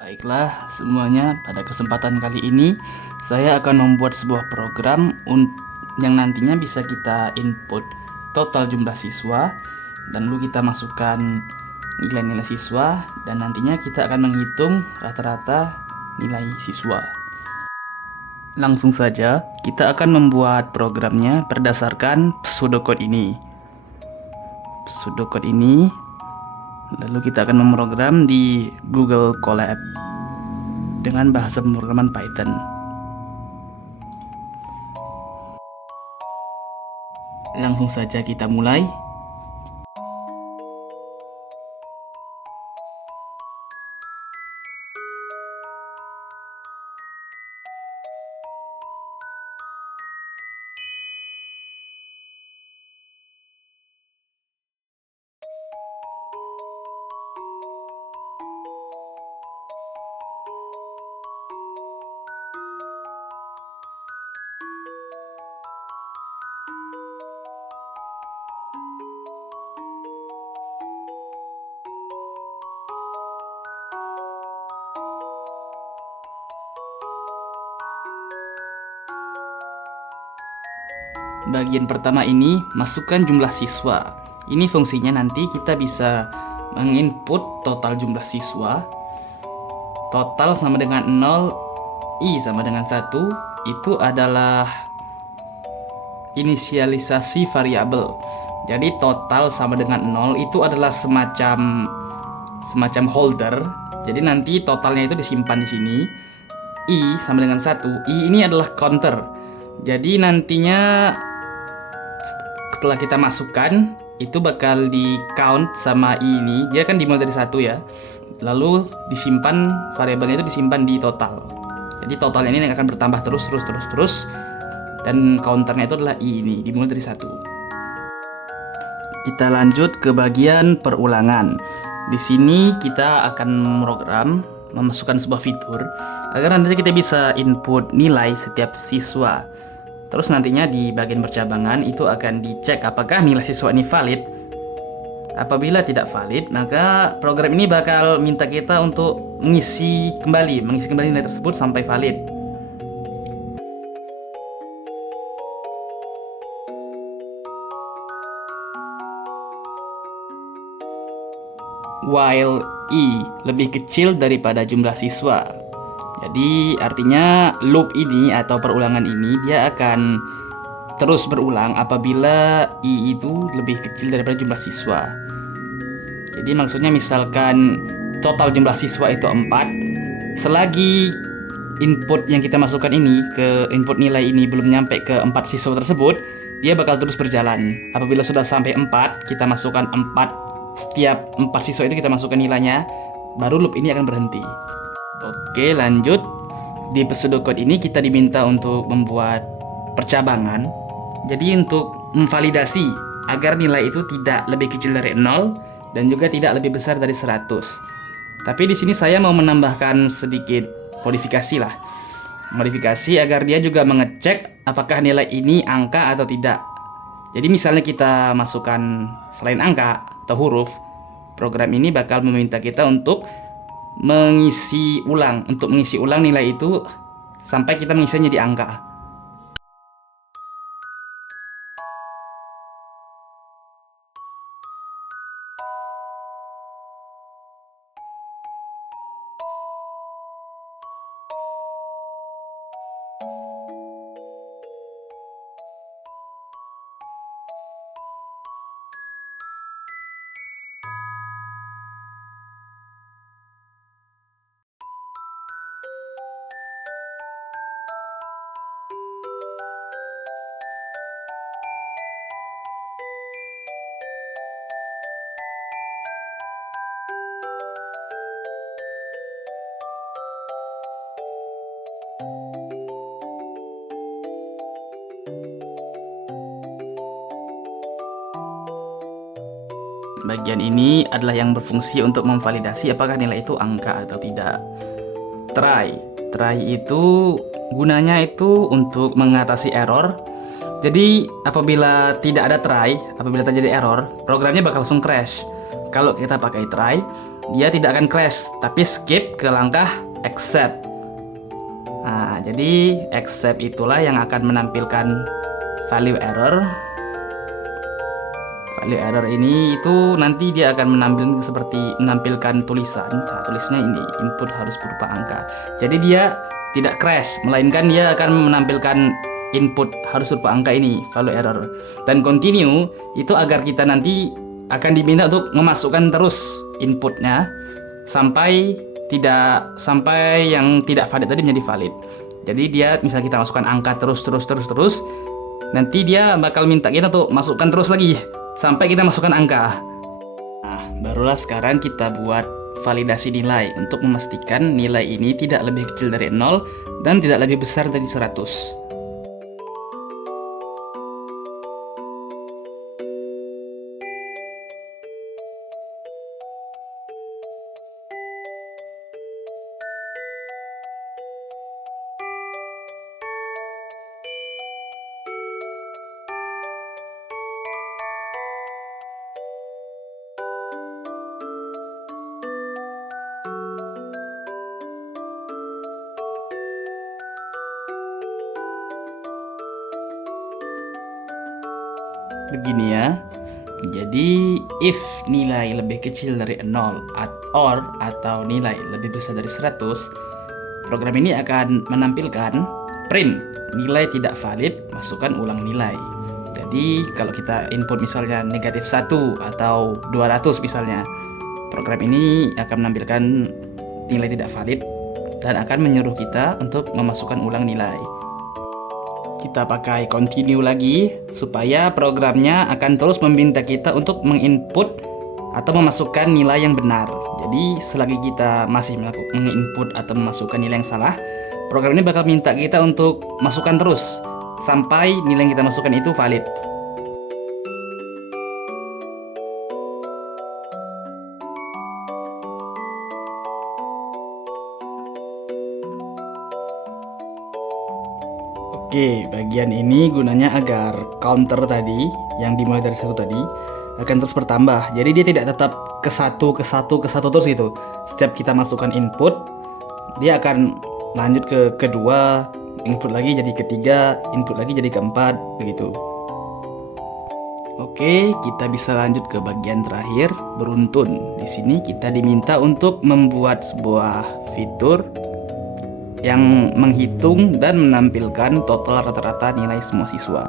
Baiklah semuanya, pada kesempatan kali ini saya akan membuat sebuah program yang nantinya bisa kita input total jumlah siswa dan lalu kita masukkan nilai-nilai siswa dan nantinya kita akan menghitung rata-rata nilai siswa. Langsung saja kita akan membuat programnya berdasarkan pseudocode ini. Pseudocode ini lalu kita akan memprogram di Google Colab dengan bahasa pemrograman Python. Langsung saja kita mulai. Bagian pertama ini, masukkan jumlah siswa. Ini fungsinya nanti kita bisa menginput total jumlah siswa. Total sama dengan 0, I sama dengan 1. Itu adalah inisialisasi variabel. Jadi total sama dengan 0 itu adalah semacam holder. Jadi nanti totalnya itu disimpan di sini. I sama dengan 1. I ini adalah counter. Jadi nantinya setelah kita masukkan itu bakal di count sama i ini, dia kan dimulai dari 1 ya, lalu disimpan, variabelnya itu disimpan di total. Jadi totalnya ini akan bertambah terus dan counternya itu adalah i ini, dimulai dari 1. Kita lanjut ke bagian perulangan. Di sini kita akan memasukkan sebuah fitur agar nanti kita bisa input nilai setiap siswa. Terus nantinya di bagian percabangan itu akan dicek apakah nilai siswa ini valid. Apabila tidak valid, maka program ini bakal minta kita untuk mengisi kembali nilai tersebut sampai valid. While i lebih kecil daripada jumlah siswa. Jadi artinya loop ini atau perulangan ini dia akan terus berulang apabila i itu lebih kecil daripada jumlah siswa. Jadi maksudnya misalkan total jumlah siswa itu 4, selagi input yang kita masukkan ini ke input nilai ini belum nyampe ke 4 siswa tersebut, dia bakal terus berjalan. Apabila sudah sampai 4, kita masukkan 4, setiap 4 siswa itu kita masukkan nilainya, baru loop ini akan berhenti. Oke, lanjut. Di pseudocode ini kita diminta untuk membuat percabangan. Jadi untuk memvalidasi agar nilai itu tidak lebih kecil dari 0 dan juga tidak lebih besar dari 100. Tapi di sini saya mau menambahkan sedikit modifikasi lah. Modifikasi agar dia juga mengecek apakah nilai ini angka atau tidak. Jadi misalnya kita masukkan selain angka atau huruf, program ini bakal meminta kita untuk mengisi ulang nilai itu sampai kita mengisinya di angka. Bagian ini adalah yang berfungsi untuk memvalidasi apakah nilai itu angka atau tidak. Try itu gunanya itu untuk mengatasi error. Jadi apabila tidak ada try, apabila terjadi error, programnya bakal langsung crash. Kalau kita pakai try, dia tidak akan crash, tapi skip ke langkah accept. Nah, jadi accept itulah yang akan menampilkan value error. Value error ini itu nanti dia akan menampilkan tulisan. Nah, tulisnya ini input harus berupa angka. Jadi dia tidak crash, melainkan dia akan menampilkan input harus berupa angka ini, value error. Dan continue itu agar kita nanti akan diminta untuk memasukkan terus inputnya sampai yang tidak valid tadi menjadi valid. Jadi dia misalnya kita masukkan angka terus, nanti dia bakal minta kita untuk masukkan terus lagi sampai kita masukkan angka. Nah, barulah sekarang kita buat validasi nilai untuk memastikan nilai ini tidak lebih kecil dari 0 dan tidak lebih besar dari 100. Begini ya. Jadi if nilai lebih kecil dari 0 atau nilai lebih besar dari 100, program ini akan menampilkan print nilai tidak valid, masukkan ulang nilai. Jadi kalau kita input misalnya negatif 1 atau 200 misalnya, program ini akan menampilkan nilai tidak valid dan akan menyuruh kita untuk memasukkan ulang nilai. Kita pakai continue lagi supaya programnya akan terus meminta kita untuk menginput atau memasukkan nilai yang benar. Jadi selagi kita masih menginput atau memasukkan nilai yang salah, program ini bakal minta kita untuk masukkan terus sampai nilai yang kita masukkan itu valid. Oke, bagian ini gunanya agar counter tadi yang dimulai dari 1 tadi akan terus bertambah. Jadi dia tidak tetap ke satu terus gitu. Setiap kita masukkan input, dia akan lanjut ke kedua, input lagi jadi ketiga, input lagi jadi keempat, begitu. Oke, kita bisa lanjut ke bagian terakhir, beruntun. Di sini kita diminta untuk membuat sebuah fitur yang menghitung dan menampilkan total rata-rata nilai semua siswa.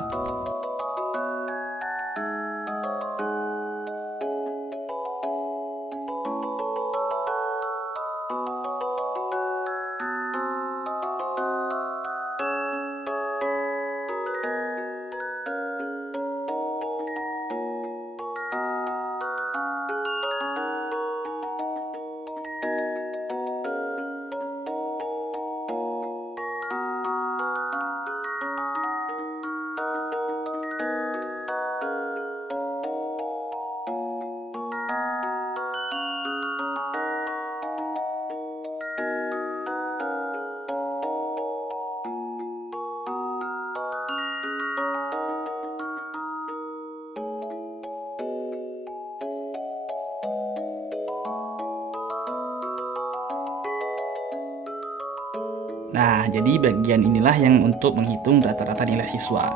Nah, jadi bagian inilah yang untuk menghitung rata-rata nilai siswa.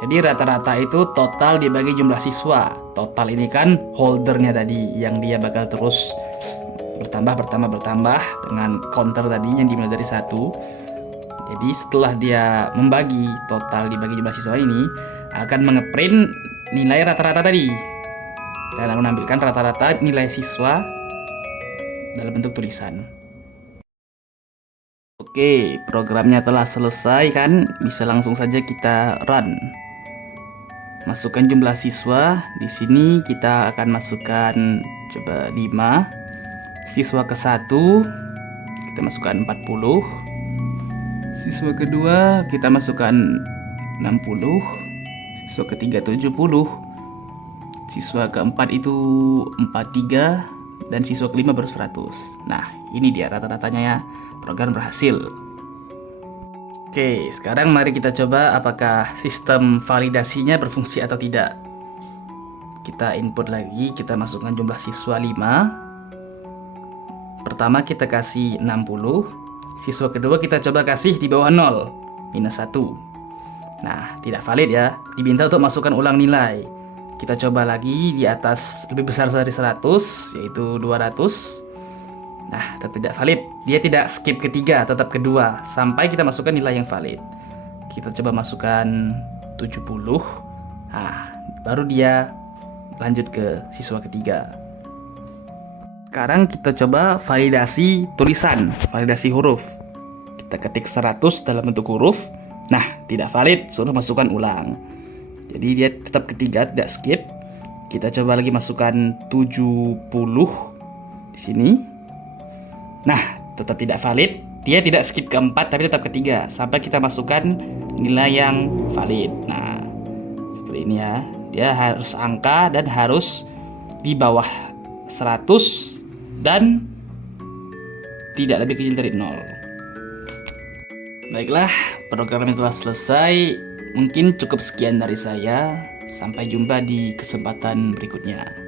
Jadi rata-rata itu total dibagi jumlah siswa. Total ini kan holdernya tadi yang dia bakal terus bertambah dengan counter tadi yang dimulai dari 1. Jadi setelah dia membagi total dibagi jumlah siswa ini akan mengeprint nilai rata-rata tadi dan menampilkan rata-rata nilai siswa dalam bentuk tulisan. Oke, programnya telah selesai kan? Bisa langsung saja kita run. Masukkan jumlah siswa. Di sini kita akan masukkan coba 5. Siswa ke-1 kita masukkan 40. Siswa kedua kita masukkan 60. Siswa ketiga 70. Siswa keempat itu 43 dan siswa kelima baru 100. Nah, ini dia rata-ratanya ya. Program berhasil. Oke, sekarang mari kita coba apakah sistem validasinya berfungsi atau tidak. Kita input lagi, kita masukkan jumlah siswa 5. pertama kita kasih 60, siswa kedua kita coba kasih di bawah 0, minus 1. Nah, tidak valid ya, diminta untuk masukkan ulang nilai. Kita coba lagi di atas lebih besar dari 100, yaitu 200. Nah, tetap tidak valid. Dia tidak skip ketiga, tetap kedua, sampai kita masukkan nilai yang valid. Kita coba masukkan 70. Nah, baru dia lanjut ke siswa ketiga. Sekarang kita coba validasi tulisan, validasi huruf. Kita ketik 100 dalam bentuk huruf. Nah, tidak valid, suruh masukkan ulang. Jadi dia tetap ketiga, tidak skip. Kita coba lagi masukkan 70 di sini. Nah, tetap tidak valid. Dia tidak skip keempat, tapi tetap ketiga, sampai kita masukkan nilai yang valid. Nah, seperti ini ya. Dia harus angka dan harus di bawah 100 dan tidak lebih kecil dari 0. Baiklah, program itu telah selesai. Mungkin cukup sekian dari saya. Sampai jumpa di kesempatan berikutnya.